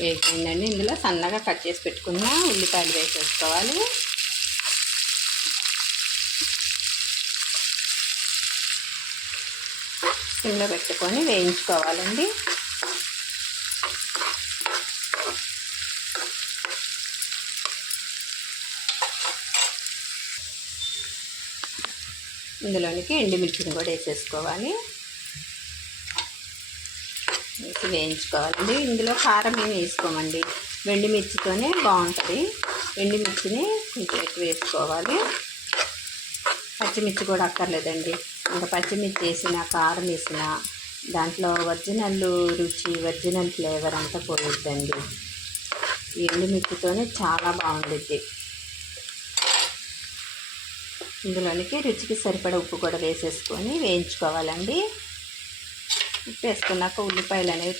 వేగిపోయిందండి. ఇందులో సన్నగా కట్ చేసి పెట్టుకున్న ఉల్లిపాయలు వేసేసుకోవాలి. సిమ్లో పెట్టుకొని వేయించుకోవాలండి. ఇందులోనికి ఎండుమిర్చిని కూడా వేసేసుకోవాలి. వేయించుకోవాలండి. ఇందులో కారం ఏమి వేసుకోమండి, ఎండుమిర్చితోనే బాగుంటుంది. ఎండుమిర్చిని కొంచెం ఎక్కువ వేసుకోవాలి. పచ్చిమిర్చి కూడా అక్కర్లేదండి. ఇంకా పచ్చిమిర్చి వేసిన, కారం వేసిన దాంట్లో ఒరిజినల్ రుచి, ఒరిజినల్ ఫ్లేవర్ అంతా పోయిద్దండి. ఈ ఎండుమిర్చితోనే చాలా బాగుండిద్ది. ఇందులోనికి రుచికి సరిపడా ఉప్పు కూడా వేసేసుకొని వేయించుకోవాలండి. ఉప్పు వేసుకున్నాక ఉల్లిపాయలు అనేవి